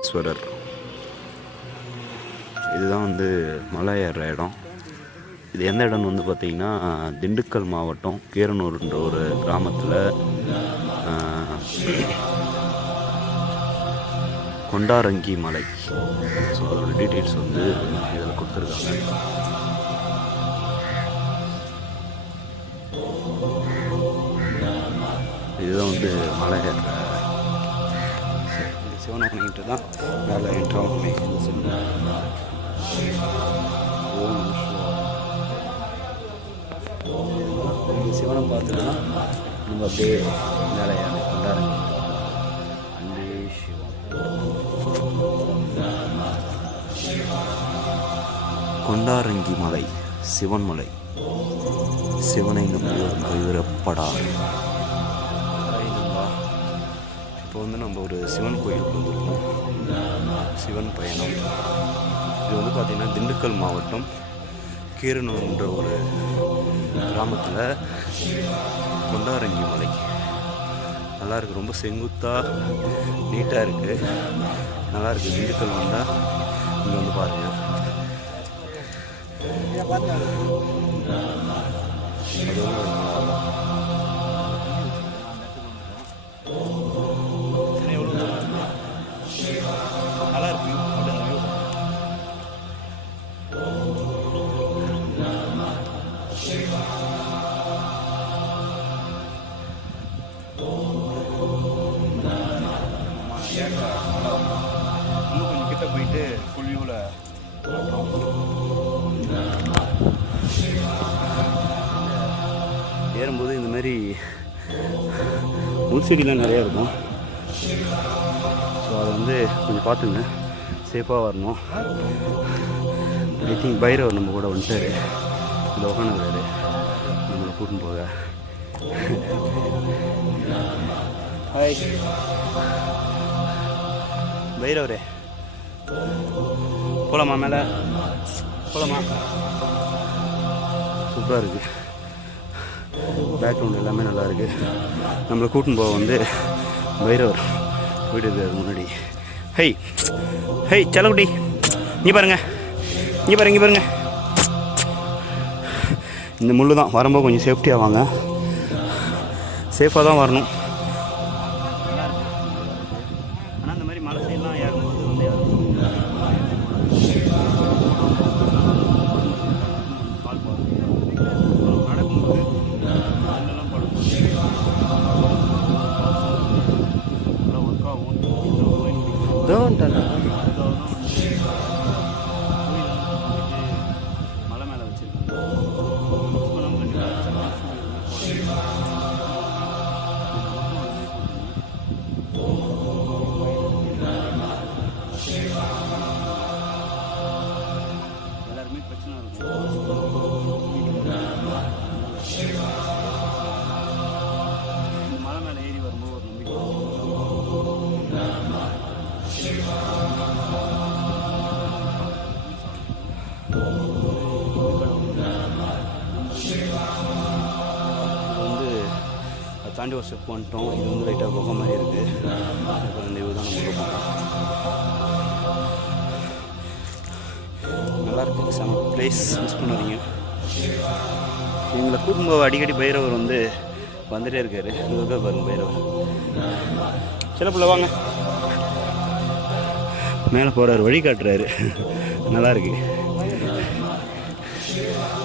ஈஸ்வரர் இதுதான் வந்து மலை ஏறுற இடம். இது எந்த இடம்னு வந்து பார்த்திங்கன்னா திண்டுக்கல் மாவட்டம் கீரனூர்ன்ற ஒரு கிராமத்தில் கொண்டாரங்கி மலை. ஸோ அதோட டீட்டெயில்ஸ் வந்து இதில் கொடுத்துருக்காங்க. இதுதான் வந்து மலை ஏற்ற பண்ணிக்கிட்டு தான் மேலே என்ட்ராகுமே ஓம் சிவனை பார்த்துட்டு நம்ம அப்படியே மேலே ஏறி அன்பே சிவம் கொண்டாரங்கி மலை சிவன் மலை. சிவனை நம்பியோர் கைவிடப்படார் இப்போ வந்து நம்ம ஒரு சிவன் கோயிலுக்கு வந்திருக்கோம். சிவன் பயணம். இது வந்து பார்த்திங்கன்னா திண்டுக்கல் மாவட்டம் கீரனூர்ன்ற ஒரு கிராமத்தில் கொண்டாரங்கி மலை. நல்லா இருக்குது ரொம்ப செங்குத்தாக நீட்டாக இருக்குது நல்லா இருக்குது திண்டுக்கல் வந்தால் இங்கே வந்து பாருங்கள் அது வந்து செடிலாம் நிறையா இருக்கும். ஸோ அதை வந்து கொஞ்சம் பார்த்துங்க. சேஃபாக வரணும். ஐ திங்க் பைரவர் நம்ம கூட வந்துட்டாரு. இந்த உட்காந்துருக்காரு நம்மளை கூட்டின்னு போக. ஹாய் பைரவரே. போலாமா மேலே? போலாமா? சூப்பராக இருக்குது பேக்ரவுண்ட் எல்லாமே நல்லாயிருக்கு. நம்மளை கூட்டின்னு போக வந்து பைரவர் போயிட்டு இருக்காரு முன்னாடி. ஹை ஹை செலவுடி இங்கே பாருங்க. இங்கே பாருங்க இங்கே பாருங்க. இந்த முள்ளு தான் வரும்போது கொஞ்சம் சேஃப்டியாக வாங்க. சேஃபாக தான் வரணும். தாண்டி ஒரு ஸ்டெப் வந்துட்டோம். இது வந்து லைட்டாக போக மாதிரி இருக்குது இப்போ இந்த இது தான் நம்ம போகிறோம் நல்லா இருக்கு. செம ப்ளேஸ் மிஸ் பண்ணாதீங்க. எங்களை கூட்டும்போது அடிக்கடி பைரவர் வந்து வந்துட்டே இருக்காரு. இங்கே பாருங்க பைரவர். சில பிள்ளை வாங்க. மேலே போகிறாரு வழி காட்டுறாரு. நல்லா இருக்கு.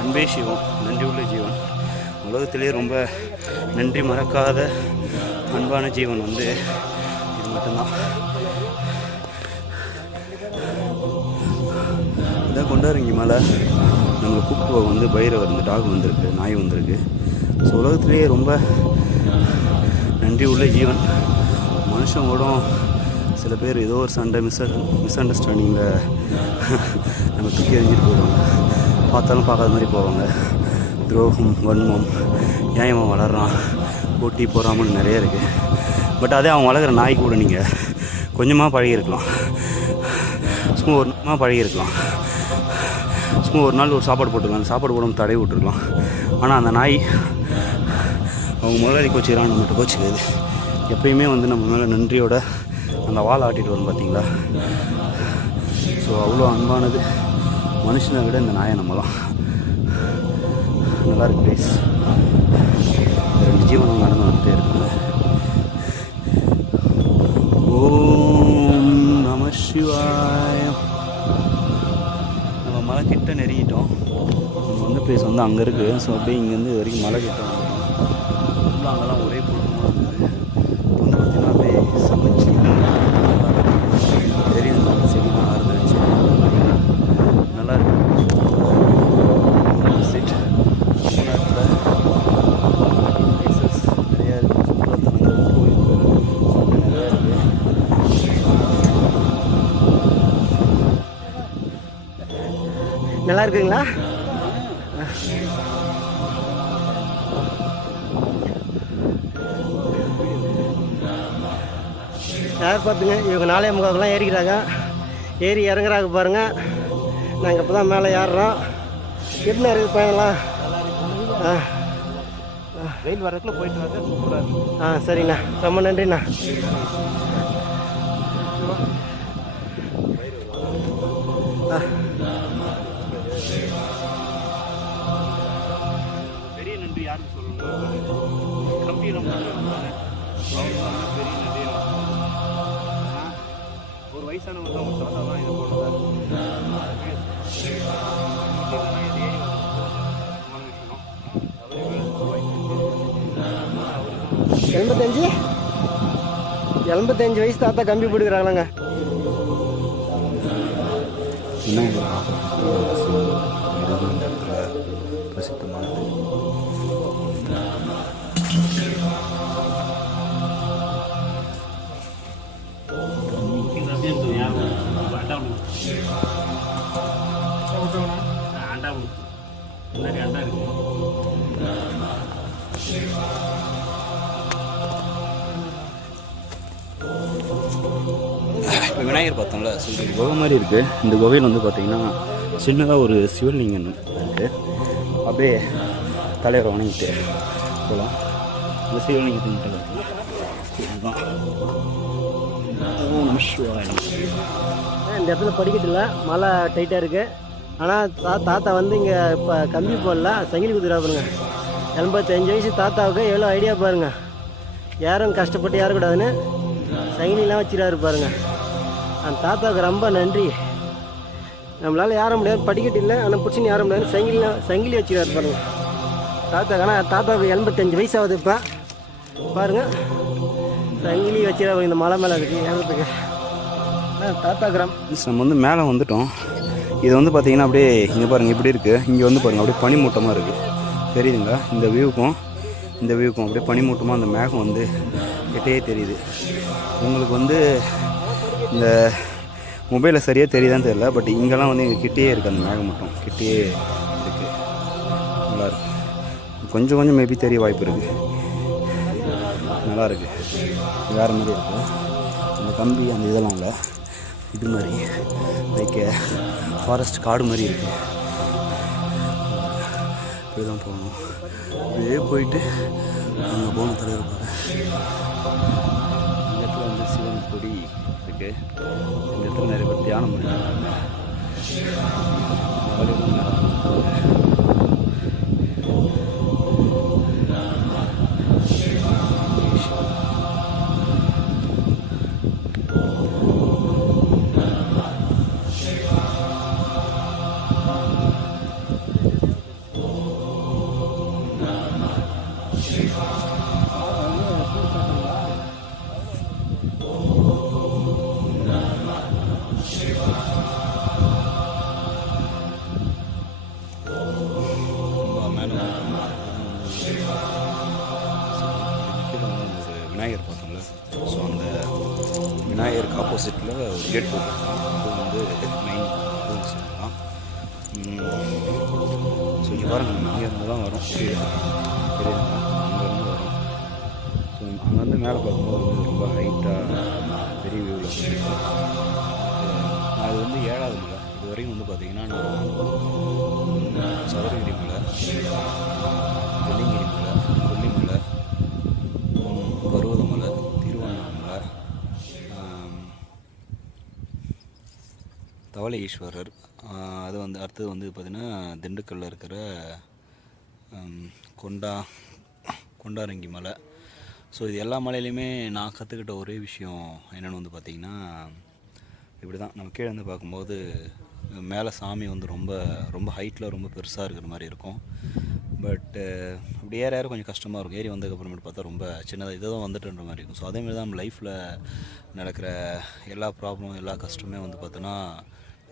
அன்பே சிவம். நன்றி உள்ள ஜீவன். உலகத்திலே ரொம்ப நன்றி மறக்காத அன்பான ஜீவன் வந்து இது மட்டும்தான். இதான் கொண்டாருங்க மேலே. நம்மளை கூப்பிட்டு வந்து பைரவர் இந்த டாக் வந்திருக்கு நாய் வந்திருக்கு. ஸோ உலகத்திலேயே ரொம்ப நன்றி உள்ள ஜீவன். மனுஷன் கூட சில பேர் ஏதோ ஒரு சண்டை மிஸ் மிஸ் அண்டர்ஸ்டாண்டிங்கில் நம்ம தூக்கி எறிஞ்சிட்டு போயிடுவாங்க. பார்த்தாலும் பார்க்காத மாதிரி போவாங்க. துரோகம் வன்மம் ஏன் இவன் வளர்றான். போட்டி போகிறாமல் நிறைய இருக்குது பட் அதே அவன் வளர்க்குற நாய் கூட நீங்கள் கொஞ்சமாக பழகியிருக்கலாம் சும்மா ஒரு நாள் பழகியிருக்கலாம் சும்மா ஒரு நாள் ஒரு சாப்பாடு போட்டுருக்கலாம் அந்த சாப்பாடு போடாமல் தடவி விட்டுருக்கலாம். ஆனால் அந்த நாய் அவங்க முதலாளி கோச்சிக்கிறான் நம்மகிட்ட கோச்சிக்காது எப்பயுமே வந்து நம்ம மேலே நன்றியோட அந்த வாழை ஆட்டிட்டு வரும் பார்த்தீங்களா ஸோ அவ்வளோ அன்பானது மனுஷனை விட இந்த நாயை நம்மலாம் நல்லா இருக்கு ப்ளேஸ் ரெண்டு ஜீவனம் நடந்து வந்துட்டே இருக்குங்க ஓம் நம சிவாயம் நம்ம மலை கிட்ட நெருங்கிட்டோம். நம்ம வந்த ப்ளேஸ் வந்து அங்கே இருக்குது ஸோ அப்படியே இங்கேருந்து வரைக்கும் மலை கிட்ட வந்துட்டோம். அங்கெல்லாம் ஒரே இருக்குங்களா? யார் பார்த்துங்க? இவங்க நாளே முகாக்கெல்லாம் ஏறிக்கிறாங்க. ஏறி இறங்குறாங்க பாருங்க. நாங்கள் இப்போ தான் மேலே ஏறுறோம். எப்படி இருக்குது பயணம்லாம்? ஆ. வெயில் வரதுக்குள்ள போயிட்டு வந்து சூப்பராக இருக்கும். ஆ சரிண்ணா. ரொம்ப நன்றிண்ணா. ஆ. எண்பத்தஞ்சு? எண்பத்தஞ்சு வயசு தாத்தா கம்பி போட்டுக்கிறாங்களாங்க. இப்போ விநாயகர் பார்த்தோம்ல ஸோ இது குகை மாதிரி இருக்குது இந்த குகையில் வந்து பார்த்தீங்கன்னா சின்னதாக ஒரு சிவலிங்கம் இருக்குது அப்படியே தலைவரை வணங்கிட்டு போகலாம் இந்த சிவலிங்கத்தை மட்டும். இதுதான். நம சிவாய இந்த இடத்துல படிக்கட்டு இல்லை மழை டைட்டாக இருக்குது ஆனால் தா தாத்தா வந்து இங்கே இப்போ கம்பி போடல. சங்கிலி குதிரா பாருங்க எண்பத்தஞ்சு வயசு தாத்தாவுக்கு எவ்வளோ ஐடியா பாருங்கள் யாரும் கஷ்டப்பட்டு ஏறக்கூடாதுன்னு சங்கிலிலாம் வச்சிடாரு பாருங்க. அந்த தாத்தாவுக்கு ரொம்ப நன்றி. நம்மளால் ஏற முடியாது படிக்கட்டு இல்லை ஆனால் பிடிச்சின்னு ஏற முடியாது சங்கிலிலாம் சங்கிலி வச்சிடாரு பாருங்க. தாத்தாவுக்கு ஆனால் தாத்தாவுக்கு எண்பத்தஞ்சு வயசாகுது இப்போ. பாருங்க. சங்கிலி வச்சிடாரு இந்த மலை மேலே இருக்குது ஏறத்துக்கு தாத்தா கிராம் நம்ம வந்து மேலே வந்துட்டோம். இது வந்து பார்த்தீங்கன்னா அப்படியே இங்கே பாருங்கள் இப்படி இருக்குது இங்கே வந்து பாருங்கள் அப்படியே பனிமூட்டமாக இருக்குது தெரியுதுங்களா? இந்த வியூக்கும் இந்த வியூக்கும் அப்படியே பனிமூட்டமாக அந்த மேகம் வந்து கிட்டே தெரியுது. உங்களுக்கு வந்து இந்த மொபைலில் சரியாக தெரியுதான்னு தெரியல பட் இங்கெல்லாம் வந்து இங்கே கிட்டேயே இருக்குது அந்த மேகம் மட்டும். கிட்டேயே இருக்குது நல்லாயிருக்கு கொஞ்சம் கொஞ்சம் மேபி தெரிய வாய்ப்பு இருக்குது நல்லாயிருக்கு வேறு மாதிரி இருக்குது அந்த கம்பி அந்த இதெல்லாம் இல்லை. இது மாதிரி லைக் ஃபாரஸ்ட் காடு மாதிரி இருக்குது இப்படிதான் போகணும். இப்படியே போயிட்டு அங்கே போன தலைவர் இந்த இடத்துல வந்து சிவன் கொடி இருக்குது இந்த இடத்துல நிறைய பேர் தியானம் பண்ணிருக்காங்க விநாயகர் பார்த்தோம்ல. ஸோ அந்த விநாயகருக்கு ஆப்போசிட்டில் ஒரு கேட் போகும் வந்து மெயின் ரூம் சொல்லலாம் ஸோ இங்கே பாருங்கள் நம்ம இங்கேருந்து தான் வரும். அங்கேருந்து மேலே பார்க்கும்போது வந்து ரொம்ப ஹைட்டாக பெரிய வியூவில் அது வந்து ஏழாவது மலை. இது வரைக்கும் வந்து பார்த்தீங்கன்னா நான் சதுரகிரி மலை வெள்ளிங்கிரி மலை கொல்லிமலை பருவதமலை திருவண்ணாமலை ஆம், தவளை ஈஸ்வரர் அது வந்து அடுத்தது வந்து பார்த்திங்கன்னா திண்டுக்கல்லில் இருக்கிற கொண்டா கொண்டாரங்கி மலை. ஸோ இது எல்லா மலையிலையுமே நான் கற்றுக்கிட்ட ஒரே விஷயம் என்னென்னு வந்து பார்த்திங்கன்னா இப்படி தான் நம்ம கீழே இருந்து பார்க்கும்போது மேலே சாமி வந்து ரொம்ப ரொம்ப ஹைட்டில் ரொம்ப பெருசாக இருக்கிற மாதிரி இருக்கும். பட்டு அப்படி ஏற ஏற கொஞ்சம் கஷ்டமாக இருக்கும். ஏறி வந்ததுக்கப்புறமேட்டு பார்த்தா ரொம்ப சின்னதாக இதை தான் வந்துட்டுன்ற மாதிரி இருக்கும். ஸோ அதேமாதிரி தான் நம்ம லைஃப்பில் நடக்கிற எல்லா ப்ராப்ளமும் எல்லா கஷ்டமே வந்து பார்த்தோன்னா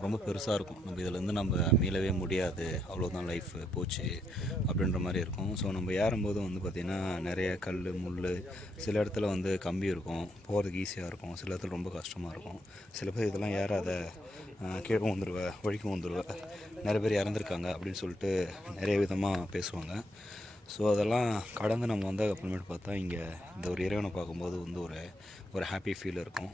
ரொம்ப பெருசாக இருக்கும். நம்ம இதிலேருந்து நம்ம மீளவே முடியாது. அவ்வளோதான் லைஃப் போச்சு அப்படின்ற மாதிரி இருக்கும். ஸோ நம்ம ஏறும்போது வந்து பார்த்திங்கன்னா நிறைய கல் முள் சில இடத்துல வந்து கம்பி இருக்கும். போகிறதுக்கு ஈஸியாக இருக்கும். சில இடத்துல ரொம்ப கஷ்டமாக இருக்கும். சில பேர் இதெல்லாம் ஏறாத கீழே வந்துடுவேன் வழிக்கும் வந்துடுவேன் நிறைய பேர் இறந்துருக்காங்க அப்படின்னு சொல்லிட்டு நிறைய விதமாக பேசுவாங்க. ஸோ அதெல்லாம் கடந்து நம்ம வந்த அப்புறமேட்டு பார்த்தா இங்கே இந்த ஒரு இறைவனை பார்க்கும்போது வந்து ஒரு ஒரு ஹாப்பி ஃபீல் இருக்கும்.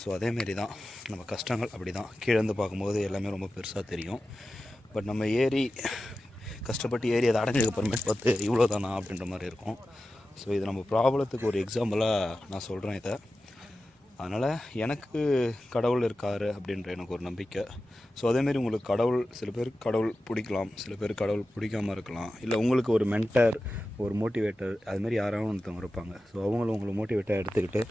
ஸோ அதேமாரி தான். நம்ம கஷ்டங்கள் அப்படி தான் கீழேருந்து பார்க்கும்போது எல்லாமே ரொம்ப பெருசாக தெரியும். பட் நம்ம ஏறி கஷ்டப்பட்டு ஏறி அதை அடைஞ்சதுக்கு அப்புறமேட்டு பார்த்து இவ்வளோ தானா அப்படின்ற மாதிரி இருக்கும். ஸோ இது நம்ம ப்ராப்ளத்துக்கு ஒரு எக்ஸாம்பிளாக நான் சொல்கிறேன் இதை. அதனால் எனக்கு கடவுள் இருக்கார் அப்படின்ற எனக்கு ஒரு நம்பிக்கை. ஸோ அதேமாரி உங்களுக்கு கடவுள் சில பேருக்கு கடவுள் பிடிக்கலாம் சில பேருக்கு கடவுள் பிடிக்காமல் இருக்கலாம். இல்லை உங்களுக்கு ஒரு மென்டர் ஒரு மோட்டிவேட்டர் அதுமாரி யாராவது ஒருத்தவங்க இருப்பாங்க. ஸோ அவங்களும் உங்களை மோட்டிவேட்டாக எடுத்துக்கிட்டு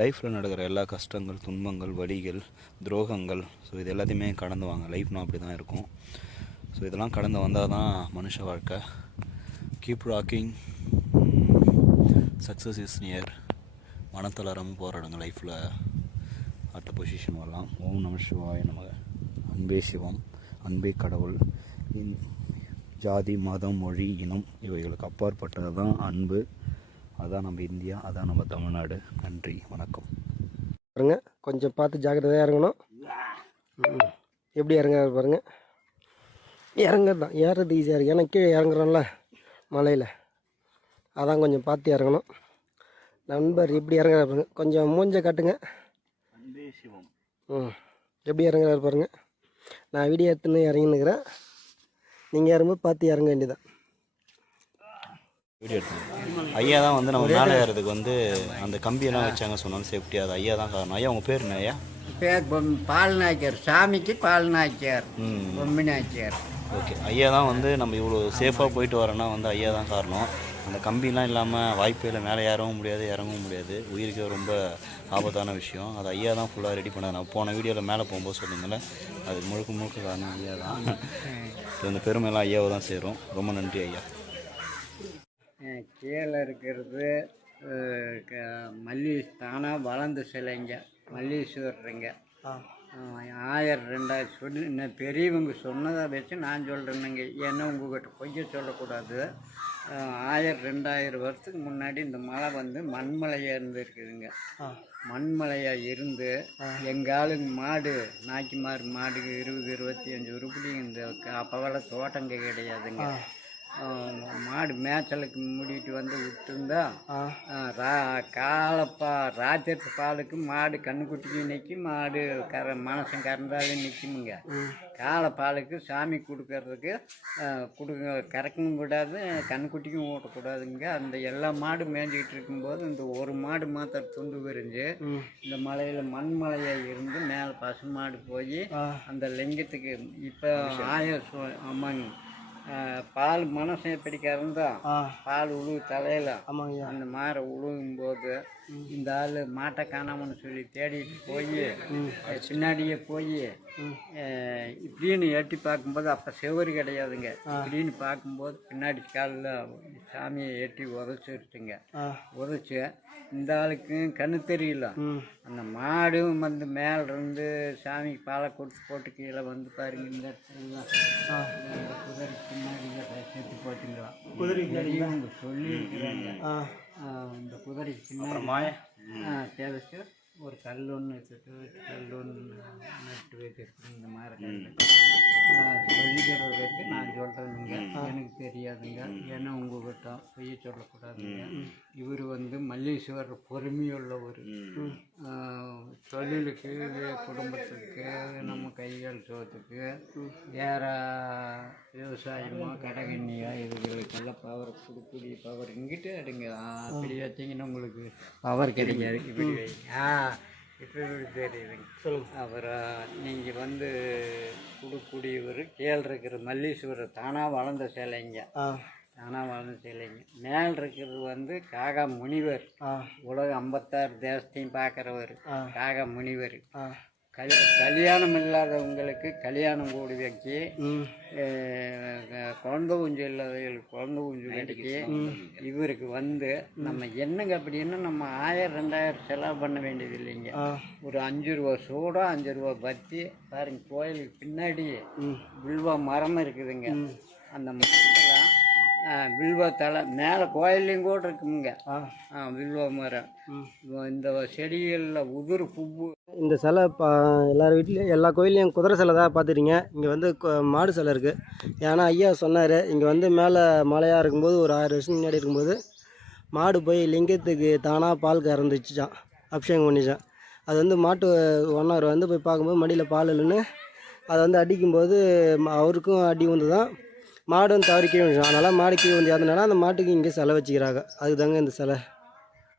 லைஃப்பில் நடக்கிற எல்லா கஷ்டங்கள் துன்பங்கள் வலிகள் துரோகங்கள் ஸோ இது எல்லாத்தையுமே கடந்து வாங்க. லைஃப்னா அப்படி தான் இருக்கும். ஸோ இதெல்லாம் கடந்து வந்தால் தான் மனுஷ வாழ்க்கை. Keep rocking success is near மனத்தளராமல் போராடுங்க லைஃப்பில் அடுத்த பொசிஷன் வரலாம். ஓம் நம சிவாய நமக. அன்பே சிவம் அன்பே கடவுள். இன் ஜாதி மதம் மொழி இனம் இவைகளுக்கு அப்பாற்பட்டது தான் அன்பு. அதான் நம்ம இந்தியா அதான் நம்ம தமிழ்நாடு. நன்றி வணக்கம். பாருங்க கொஞ்சம் பார்த்து ஜாக்கிரதையாக இறங்கணும். எப்படி இறங்க பாருங்க. இறங்குறது தான் ஏறுறது ஈஸியாக இருக்குது ஏன்னா கீழே இறங்குறோம்ல மலையில். அதான் கொஞ்சம் பார்த்து இறங்கணும். நண்பர் எப்படி இறங்குறாரு பாருங்க. கொஞ்சம் மூஞ்ச காட்டுங்க. ம். எப்படி இறங்குறாரு பாருங்க. நான் வீடியோ எடுத்துன்னு இறங்கினுக்கிறேன். நீங்கள் இறங்கும்போது பார்த்து இறங்க வேண்டியதான் வீடியோ எடுத்து ஐயா தான் வந்து நம்ம மேலே ஏறதுக்கு வந்து அந்த கம்பியெல்லாம் வச்சாங்க சொன்னாலும் சேஃப்டி அது ஐயா தான் காரணம். ஐயா உங்கள் பேர் என்ன ஐயா? பேர் பால் நாய்க்கார் சாமிக்கு பால் நாய்க்கார் ம். பொம்மை நாய்க்கார் ஓகே. ஐயா தான் வந்து நம்ம இவ்வளோ சேஃபாக போயிட்டு வரோன்னா வந்து ஐயா தான் காரணம். அந்த கம்பிலாம் இல்லாமல் வாய்ப்பே இல்லை மேலே ஏறவும் முடியாது இறங்கவும் முடியாது. உயிருக்கு ரொம்ப ஆபத்தான விஷயம். அது ஐயா தான் ஃபுல்லாக ரெடி பண்ணாது நான் போன வீடியோவில் மேலே போகும்போது சொன்னீங்கல்ல அது முழுக்க முழுக்க காரணம் ஐயா தான். இந்த பெருமைலாம் ஐயாவை தான் சேரும். ரொம்ப நன்றி ஐயா. கீழே இருக்கிறது மல்லி தானாக வளர்ந்த சிலைங்க. மல்லீஸ்வரருங்க. ஆயிரம் ரெண்டாயிரம் சொல்லி இன்னும் பெரியவங்க சொன்னதை வச்சு நான் சொல்கிறேனுங்க ஏன்னா உங்ககிட்ட பொய்ய சொல்லக்கூடாது. ஆயிரம் ரெண்டாயிரம் வருஷத்துக்கு முன்னாடி இந்த மலை வந்து மண்மலையாக இருந்துருக்குதுங்க. மண்மலையாக இருந்து எங்கள் ஆளுங்க மாடு நாய்க்குமார் மாடு இருபது இருபத்தி அஞ்சு உருப்படி இந்த அப்போவெல்லாம் தோட்டங்க கிடையாதுங்க. மாடு மேய்ச்சலுக்கு மூடிட்டு வந்து விட்டுருந்தா ரா காலப்பா ராத்திரி பாலுக்கு மாடு கண்ணுக்குட்டிக்கு நிற்கும் மாடு கர மனசன் கறந்தாலும் நிற்குமுங்க காலை பாலுக்கு சாமி கொடுக்கறதுக்கு கொடுக்க கறக்கவும் கூடாது கண்ணுக்குட்டிக்கும் ஊட்டக்கூடாதுங்க அந்த எல்லா மாடு மேய்ஞ்சிக்கிட்டு இருக்கும்போது இந்த ஒரு மாடு மாத்திரம் துண்டு விரிஞ்சு இந்த மலையில் மண் மலையாக இருந்து மேலே பசுமாடு போய் அந்த லிங்கத்துக்கு இப்போ ஆய ஆமாங்க. பால் மனசன் எப்படி கறந்தா பால் உழுவு தலையில. அந்த மாரை உழுவும் போது இந்த ஆள் மாட்டை காணாமன்னு சொல்லி தேடிட்டு போய் பின்னாடியே போய் இப்படின்னு எட்டி பார்க்கும்போது அப்போ செவரு கிடையாதுங்க. இப்படின்னு பார்க்கும்போது பின்னாடி காலில் சாமியை எட்டி உதச்சிருச்சுங்க உதச்சு இந்த ஆளுக்கு கண்ணு தெரியல. அந்த மாடும் வந்து மேல இருந்து சாமிக்கு பாலை கொடுத்து போட்டு கீழே வந்து பாருங்க இந்த இடத்துல குதிரைக்கு பின்னாடி செத்து போட்டுங்களா. பெரியவங்க சொல்லி இருக்கிறாங்க இந்த குதிரைக்கு பின்னாடி. தேவைச்சு ஒரு கல் ஒன்று வச்சுட்டு கல் ஒன்று நட்டு வச்சிருக்கு இந்த மாதிரி சொல்லிக்கிறத வச்சு நான் சொல்கிறேனுங்க எனக்கு தெரியாதுங்க. ஏன்னா உங்ககிட்ட பொய்ய சொல்லக்கூடாதுங்க. இவர் வந்து மல்லீஸ்வரர் பொறுமையுள்ளவர் ஆஹ் தொழிலுக்கு குடும்பத்துக்கு நம்ம கைகள் சோத்துக்கு வேற விவசாயமோ கடகண்ணியோ இதுகளுக்கெல்லாம் பவர் கொடுக்கக்கூடிய பவர் இங்கிட்டு எடுங்க. அப்படி வச்சிங்கன்னா உங்களுக்கு பவர் கிடைக்காது. இப்படி. ஆ கிருஷ்ணகிரி தெரியுதுங்க சொல்லுங்கள் அப்புறம் நீங்கள் வந்து குடுக்குடியூர் கீழ் இருக்கிற மல்லீஸ்வரர் தானாக வளர்ந்த சிலைங்க. தானாக வளர்ந்த சிலைங்க மேல் இருக்கிறது வந்து காகா முனிவர். ஆ. உலக ஐம்பத்தாறு தேசத்தையும் பார்க்குறவர். காகா முனிவர். ஆ. கல் கல்யாணம் இல்லாதவங்களுக்கு கல்யாணம் கூடி வச்சு குழந்தை குஞ்சு இல்லாதவங்களுக்கு குழந்தை குஞ்சு கட்டிக்கு இவருக்கு வந்து நம்ம என்னங்க அப்படின்னா நம்ம ஆயிரம் ரெண்டாயிரம் செலவு பண்ண வேண்டியது இல்லைங்க. ஒரு அஞ்சு ரூபா சூடம் அஞ்சு ரூபா பத்தி பாருங்க கோயிலுக்கு பின்னாடி ம். வில்வ மரம் இருக்குதுங்க. அந்த மரத்தில் வில்வ தலை மேலே கோயில்லையும் கூட இருக்குங்க ஆ. ஆ, வில்வ மரம். இந்த செடிகளில் உதிர் பூவு இந்த சிலை பா எல்லார் வீட்லேயும் எல்லா கோயில்லையும் குதிரை சிலை தான் பார்த்துறீங்க இங்கே வந்து மாடு சிலை இருக்குது ஏன்னா ஐயா சொன்னார் இங்கே வந்து மேலே மலையாக இருக்கும்போது ஒரு ஆயிரம் வருஷம் முன்னாடி இருக்கும்போது மாடு போய் லிங்கத்துக்கு தானாக பால் கறந்துச்சான் அபிஷேகம் பண்ணிச்சான் அது வந்து மாட்டு ஒன்னார் வந்து போய் பார்க்கும்போது மடியில் பால் இல்லைன்னு அதை வந்து அடிக்கும்போது அவருக்கும் அடி வந்து தான் மாடு தவறி கீழே அதனால் மாடு கீழே வந்து இறந்தனால அந்த மாட்டுக்கு இங்கே சிலை வச்சுக்கிறாங்க. அதுதாங்க இந்த சிலை.